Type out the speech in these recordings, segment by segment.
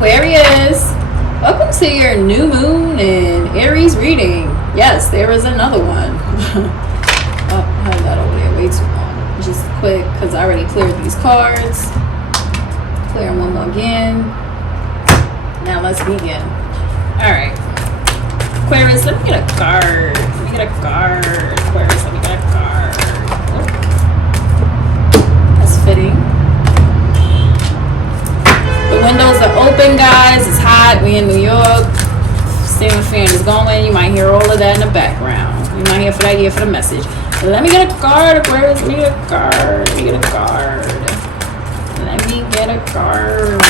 Aquarius, welcome to your new moon and Aries reading. Yes, there is another one. Oh, I had that over there way too long. Just quick, because I already cleared these cards. Clear one more again. Now let's begin. Alright. Aquarius, let me get a card. Aquarius, let me get a card. Oh. That's fitting. The windows are open, guys. It's hot. We in New York. Ceiling fan is going. You might hear all of that in the background. You might hear for that, hear for the message. Let me get a card, Aquarius. Let me get a card. Let me get a card. Let me get a card.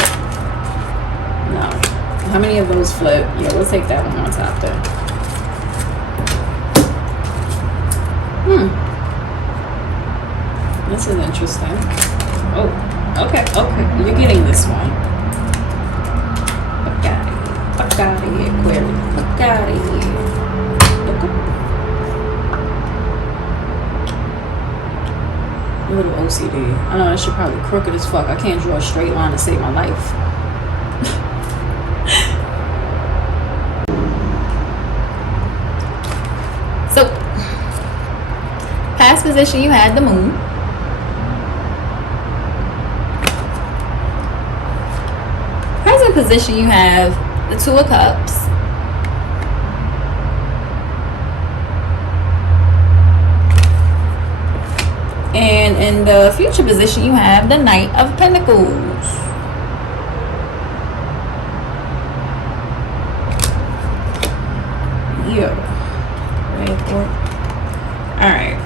No. How many of those flip? Yeah, we'll take that one on top there. This is interesting. Oh, okay. You're getting this one. Fuck out of here, Aquarius. Fuck out of here. A little OCD. I know that shit probably crooked as fuck. I can't draw a straight line to save my life. So, past position you had the moon. Present position you have the Two of Cups. And in the future position you have the Knight of Pentacles. Yeah. Alright.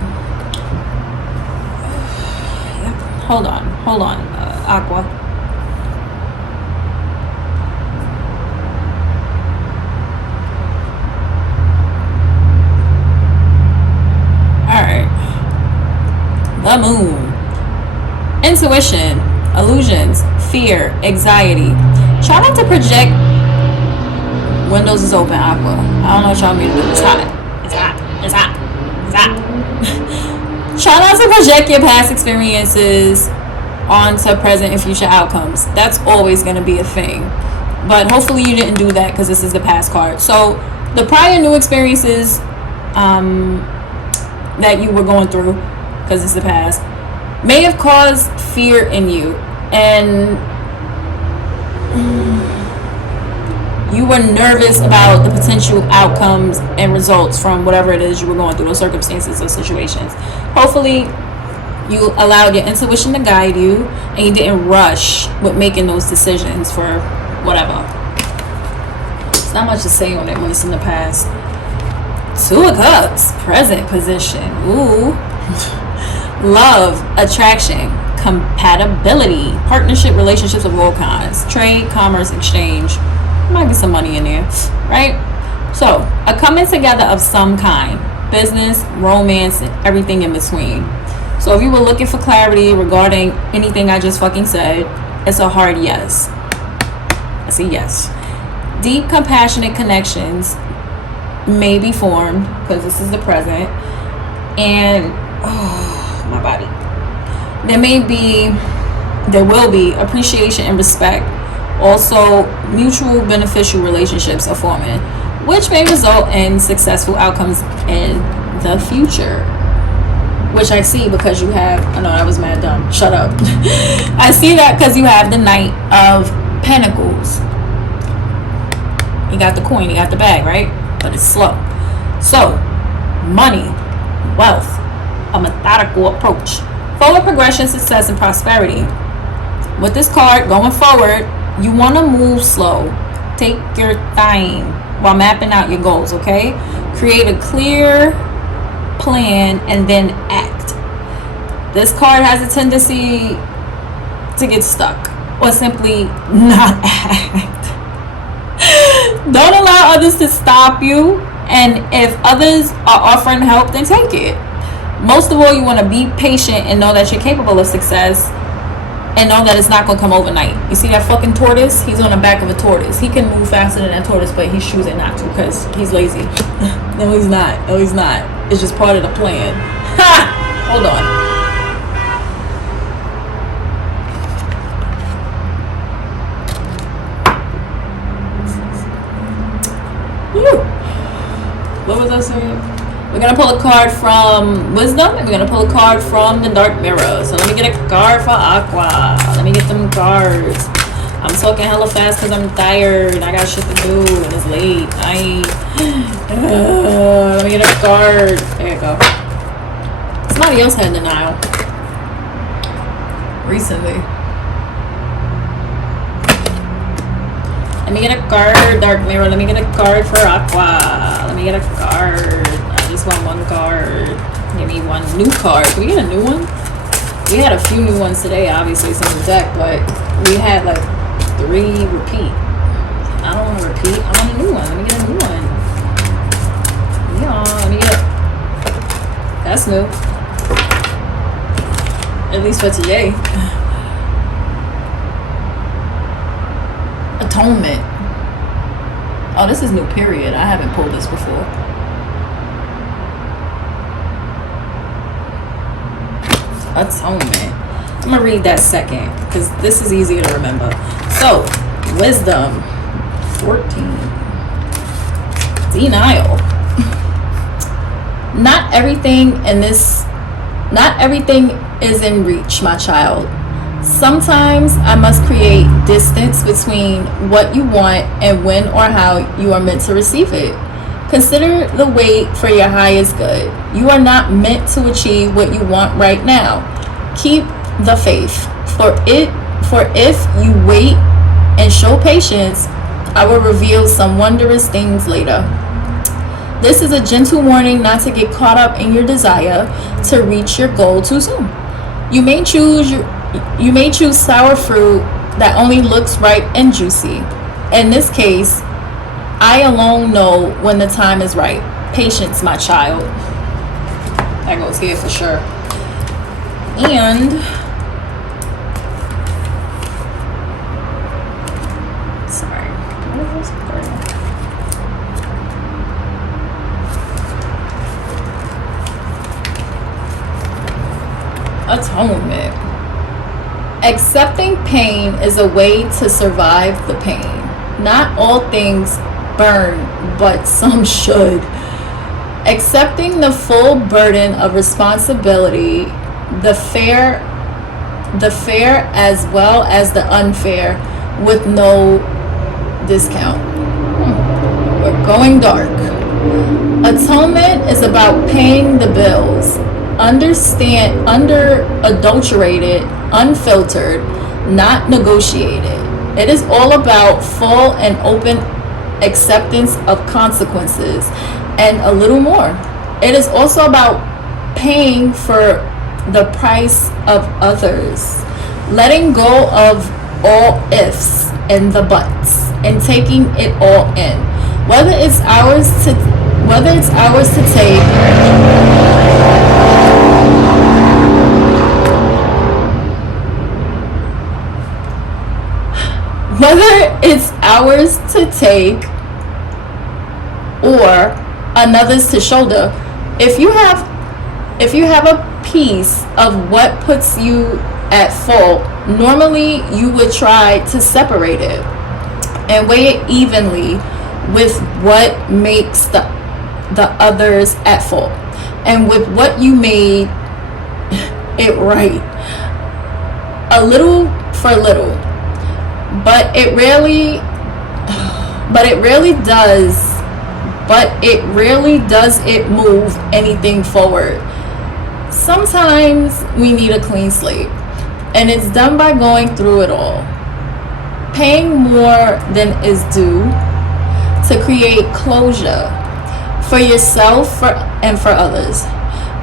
Hold on, Aqua. Alright. The moon. Intuition, illusions, fear, anxiety. Try not to project. Windows is open, Aqua. I don't know what y'all mean to do. It's hot. Try not to project your past experiences onto present and future outcomes. That's always going to be a thing. But hopefully you didn't do that because this is the past card. So the prior new experiences that you were going through, because it's the past, may have caused fear in you. And you were nervous about the potential outcomes and results from whatever it is you were going through, those circumstances or situations. Hopefully, you allowed your intuition to guide you and you didn't rush with making those decisions for whatever. There's not much to say on it when it's in the past. Two of Cups, present position. Ooh. Love, attraction, compatibility, partnership, relationships of all kinds, trade, commerce, exchange. Might be some money in there, right? So, a coming together of some kind, business, romance, and everything in between. So if you were looking for clarity regarding anything I just fucking said, it's a hard yes. I see yes. Deep, compassionate connections may be formed, because this is the present, and my body. There will be appreciation and respect. Also, mutual beneficial relationships are forming, which may result in successful outcomes in the future. Which I see because you have, I know that was mad dumb, shut up. I see that because you have the Knight of Pentacles. You got the coin, you got the bag, right? But it's slow. So, money, wealth, a methodical approach, forward progression, success, and prosperity. With this card, going forward, you want to move slow. Take your time while mapping out your goals, okay? Create a clear plan and then act. This card has a tendency to get stuck or simply not act. Don't allow others to stop you, and if others are offering help, then take it. Most of all, you want to be patient and know that you're capable of success, and know that it's not going to come overnight. You see that fucking tortoise? He's on the back of a tortoise. He can move faster than that tortoise, but he's choosing not to because he's lazy. No, he's not. It's just part of the plan. Ha! Hold on. what was I saying? We're gonna pull a card from Wisdom, and we're gonna pull a card from the Dark Mirror. So let me get a card for Aqua. Let me get them cards. I'm talking hella fast because I'm tired. I got shit to do and it's late. Let me get a card. There you go. Somebody else had denial recently. Let me get a card, Dark Mirror. Let me get a card for Aqua. Let me get a card. I just want one card. Give me one new card. Can we get a new one? We had a few new ones today, obviously, it's in the deck, but we had like 3 repeat. I don't want to repeat. I want a new one. Let me get a new one. Yeah, let me get. That's new. At least for today. Atonement. Oh, this is new period. I haven't pulled this before. Atonement. I'm gonna read that second because this is easier to remember. So, Wisdom 14. Denial. Not everything is in reach, my child. Sometimes I must create distance between what you want and when or how you are meant to receive it. Consider the wait for your highest good. You are not meant to achieve what you want right now. Keep the faith. For if you wait and show patience, I will reveal some wondrous things later. This is a gentle warning not to get caught up in your desire to reach your goal too soon. You may choose sour fruit that only looks ripe and juicy. In this case, I alone know when the time is right. Patience, my child. That goes here for sure. And sorry, what is this card? Atonement. Accepting pain is a way to survive the pain. Not all things burn, but some should. Accepting the full burden of responsibility, the fair as well as the unfair, with no discount. We're going dark. Atonement is about paying the bills. Unadulterated, unfiltered, not negotiated. It is all about full and open acceptance of consequences and a little more. It is also about paying for the price of others, letting go of all ifs and the buts and taking it all in. Whether it's ours to take, or another's to shoulder. If you have a piece of what puts you at fault, normally you would try to separate it and weigh it evenly with what makes the others at fault and with what you made it right, a little for little. But it really does it move anything forward. Sometimes we need a clean slate, and it's done by going through it all, paying more than is due to create closure for yourself and for others.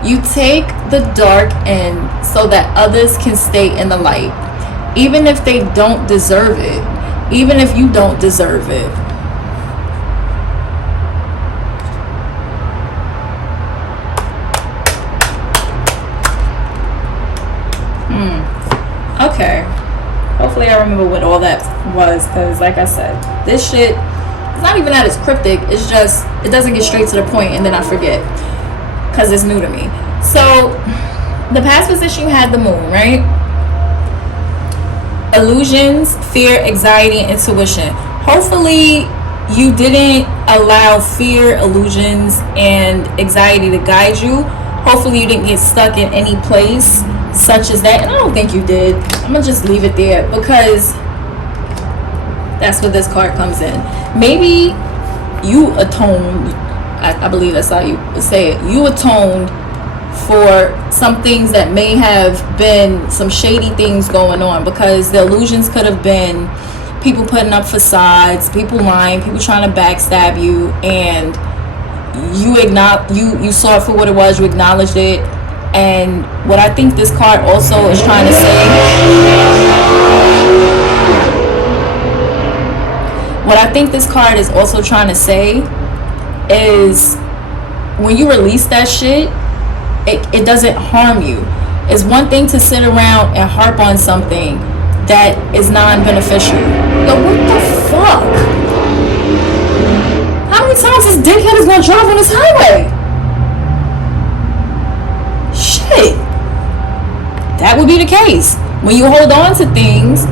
You take the dark end so that others can stay in the light, even if they don't deserve it, even if you don't deserve it. Okay. Hopefully I remember what all that was, because like I said, this shit, it's not even that it's cryptic, it's just, it doesn't get straight to the point and then I forget, because it's new to me. So, the past position you had the moon, right? Illusions, fear, anxiety, and intuition. Hopefully you didn't allow fear, illusions, and anxiety to guide you. Hopefully you didn't get stuck in any place such as that. And I don't think you did. I'm gonna just leave it there because that's where this card comes in. Maybe you atoned, I believe that's how you say it, you atoned for some things that may have been some shady things going on, because the illusions could have been people putting up facades, people lying, people trying to backstab you, and you saw it for what it was, you acknowledged it. And what I think this card also is trying to say, what I think this card is also trying to say is when you release that shit, it doesn't harm you. It's one thing to sit around and harp on something that is non-beneficial. Yo, what the fuck? How many times this dickhead is gonna drive on this highway? Shit. That would be the case. When you hold on to things,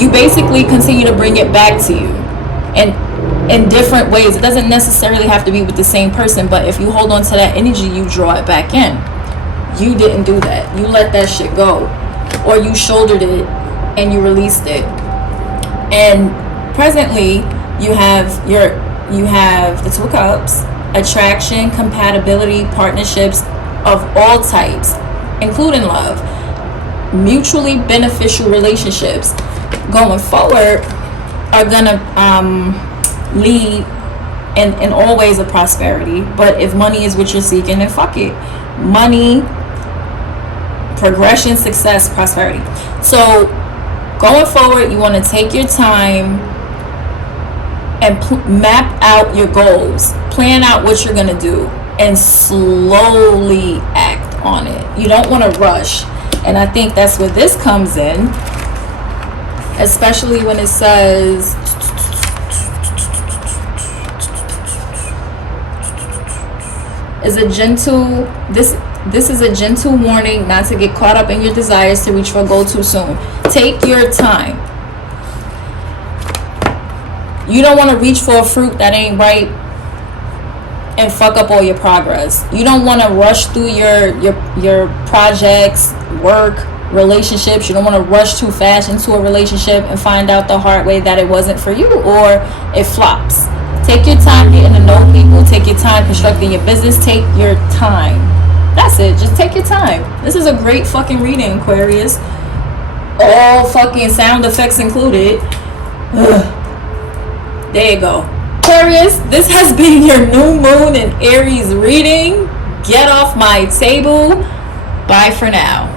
you basically continue to bring it back to you. And in different ways. It doesn't necessarily have to be with the same person, but if you hold on to that energy, you draw it back in. You didn't do that. You let that shit go. Or you shouldered it and you released it. And presently you have the Two of Cups, attraction, compatibility, partnerships of all types, including love, mutually beneficial relationships going forward are gonna lead in all ways of prosperity. But if money is what you're seeking, then fuck it. Money, progression, success, prosperity. So going forward, you want to take your time and map out your goals, plan out what you're gonna do, and slowly act on it. You don't want to rush. And I think that's where this comes in, especially when it says is a gentle, this is a gentle warning not to get caught up in your desires to reach for a goal too soon. Take your time. You don't want to reach for a fruit that ain't ripe and fuck up all your progress. You don't want to rush through your projects, work, relationships. You don't want to rush too fast into a relationship and find out the hard way that it wasn't for you, or it flops. Take your time getting to know people. Take your time constructing your business. Take your time. That's it. Just take your time. This is a great fucking reading, Aquarius. All fucking sound effects included. Ugh. There you go. Aquarius, this has been your new moon and Aries reading. Get off my table. Bye for now.